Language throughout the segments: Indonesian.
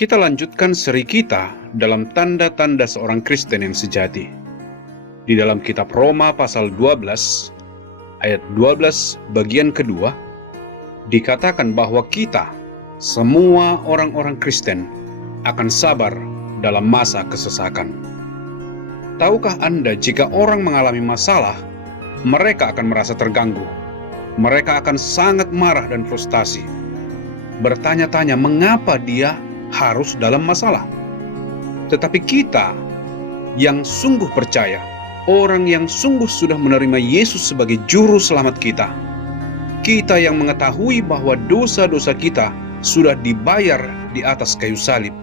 Kita lanjutkan seri kita dalam tanda-tanda seorang Kristen yang sejati. Di dalam kitab Roma pasal 12, ayat 12 bagian kedua, dikatakan bahwa kita, semua orang-orang Kristen, akan sabar dalam masa kesesakan. Tahukah Anda jika orang mengalami masalah, mereka akan merasa terganggu. Mereka akan sangat marah dan frustasi. Bertanya-tanya mengapa dia harus dalam masalah. Tetapi kita yang sungguh percaya, orang yang sungguh sudah menerima Yesus sebagai juru selamat kita, kita yang mengetahui bahwa dosa-dosa kita sudah dibayar di atas kayu salib,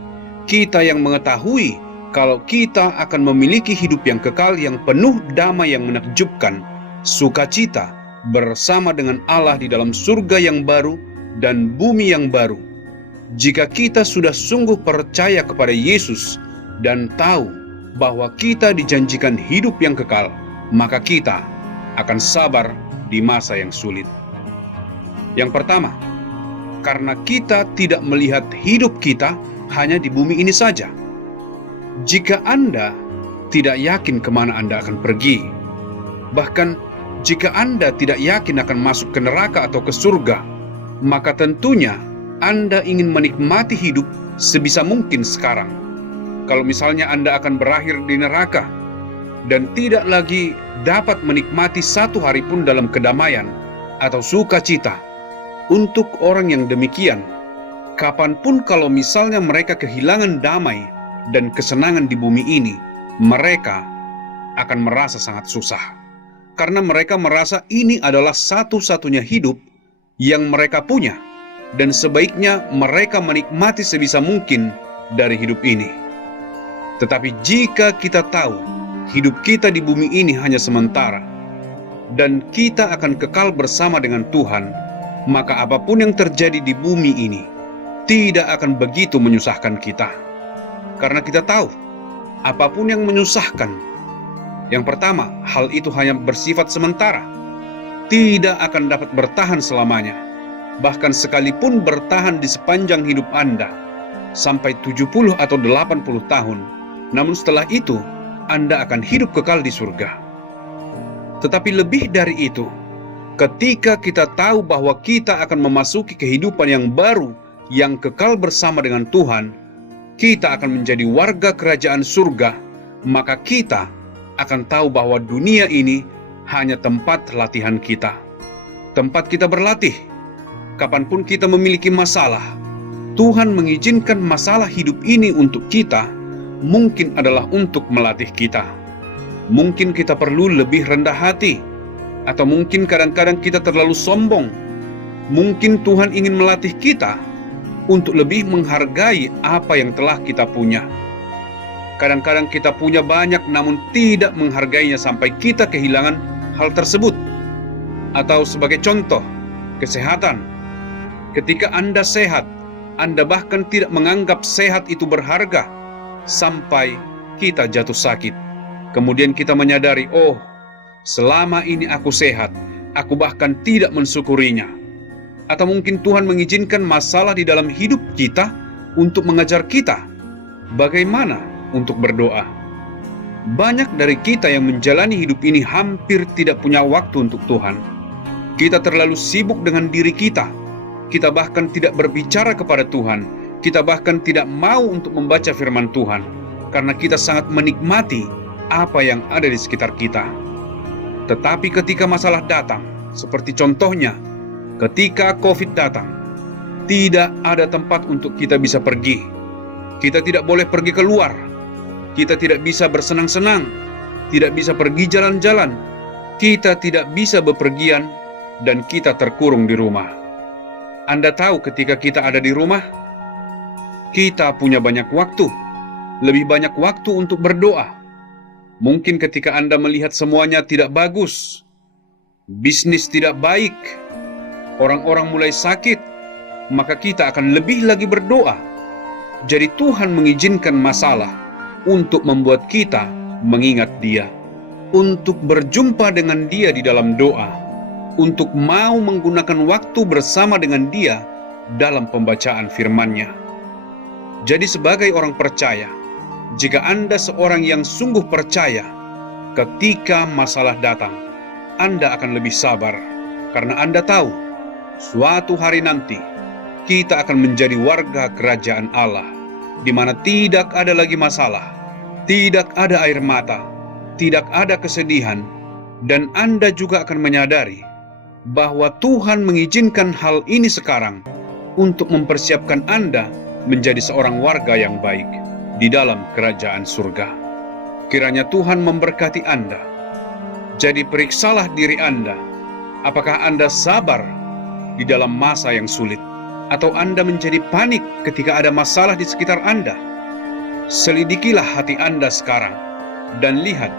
kita yang mengetahui kalau kita akan memiliki hidup yang kekal, yang penuh damai yang menakjubkan, sukacita bersama dengan Allah di dalam surga yang baru dan bumi yang baru. Jika kita sudah sungguh percaya kepada Yesus dan tahu bahwa kita dijanjikan hidup yang kekal, maka kita akan sabar di masa yang sulit. Yang pertama, karena kita tidak melihat hidup kita hanya di bumi ini saja. Jika Anda tidak yakin kemana Anda akan pergi, bahkan jika Anda tidak yakin akan masuk ke neraka atau ke surga, maka tentunya Anda ingin menikmati hidup sebisa mungkin sekarang. Kalau misalnya Anda akan berakhir di neraka dan tidak lagi dapat menikmati satu hari pun dalam kedamaian atau sukacita, untuk orang yang demikian, kapanpun kalau misalnya mereka kehilangan damai dan kesenangan di bumi ini, mereka akan merasa sangat susah. Karena mereka merasa ini adalah satu-satunya hidup yang mereka punya, dan sebaiknya mereka menikmati sebisa mungkin dari hidup ini. Tetapi jika kita tahu hidup kita di bumi ini hanya sementara, dan kita akan kekal bersama dengan Tuhan, maka apapun yang terjadi di bumi ini tidak akan begitu menyusahkan kita. Karena kita tahu, apapun yang menyusahkan, yang pertama, hal itu hanya bersifat sementara, tidak akan dapat bertahan selamanya. Bahkan sekalipun bertahan di sepanjang hidup Anda sampai 70 atau 80 tahun, namun setelah itu Anda akan hidup kekal di surga. Tetapi lebih dari itu, ketika kita tahu bahwa kita akan memasuki kehidupan yang baru, yang kekal bersama dengan Tuhan, kita akan menjadi warga kerajaan surga, maka kita akan tahu bahwa dunia ini hanya tempat latihan kita, tempat kita berlatih. Kapanpun kita memiliki masalah, Tuhan mengizinkan masalah hidup ini untuk kita, mungkin adalah untuk melatih kita. Mungkin kita perlu lebih rendah hati, atau mungkin kadang-kadang kita terlalu sombong. Mungkin Tuhan ingin melatih kita untuk lebih menghargai apa yang telah kita punya. Kadang-kadang kita punya banyak namun tidak menghargainya sampai kita kehilangan hal tersebut. Atau sebagai contoh, kesehatan. Ketika Anda sehat, Anda bahkan tidak menganggap sehat itu berharga sampai kita jatuh sakit. Kemudian kita menyadari, oh, selama ini aku sehat, aku bahkan tidak mensyukurinya. Atau mungkin Tuhan mengizinkan masalah di dalam hidup kita untuk mengajar kita bagaimana untuk berdoa. Banyak dari kita yang menjalani hidup ini hampir tidak punya waktu untuk Tuhan. Kita terlalu sibuk dengan diri kita. Kita bahkan tidak berbicara kepada Tuhan. Kita bahkan tidak mau untuk membaca firman Tuhan, karena kita sangat menikmati apa yang ada di sekitar kita. Tetapi ketika masalah datang, seperti contohnya, ketika COVID datang, tidak ada tempat untuk kita bisa pergi. Kita tidak boleh pergi keluar. Kita tidak bisa bersenang-senang, tidak bisa pergi jalan-jalan. Kita tidak bisa bepergian, dan kita terkurung di rumah. Anda tahu ketika kita ada di rumah, kita punya banyak waktu, lebih banyak waktu untuk berdoa. Mungkin ketika Anda melihat semuanya tidak bagus, bisnis tidak baik, orang-orang mulai sakit, maka kita akan lebih lagi berdoa. Jadi Tuhan mengizinkan masalah untuk membuat kita mengingat Dia, untuk berjumpa dengan Dia di dalam doa, untuk mau menggunakan waktu bersama dengan Dia dalam pembacaan firman-Nya. Jadi sebagai orang percaya, jika Anda seorang yang sungguh percaya, ketika masalah datang, Anda akan lebih sabar, karena Anda tahu, suatu hari nanti, kita akan menjadi warga kerajaan Allah, di mana tidak ada lagi masalah, tidak ada air mata, tidak ada kesedihan, dan Anda juga akan menyadari bahwa Tuhan mengizinkan hal ini sekarang untuk mempersiapkan Anda menjadi seorang warga yang baik di dalam kerajaan surga. Kiranya Tuhan memberkati Anda. Jadi periksalah diri Anda, apakah Anda sabar di dalam masa yang sulit, atau Anda menjadi panik ketika ada masalah di sekitar Anda. Selidikilah hati Anda sekarang, dan lihat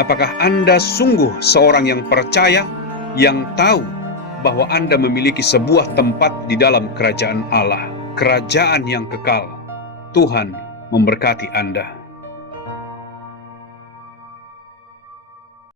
apakah Anda sungguh seorang yang percaya, yang tahu bahwa Anda memiliki sebuah tempat di dalam kerajaan Allah, kerajaan yang kekal. Tuhan memberkati Anda.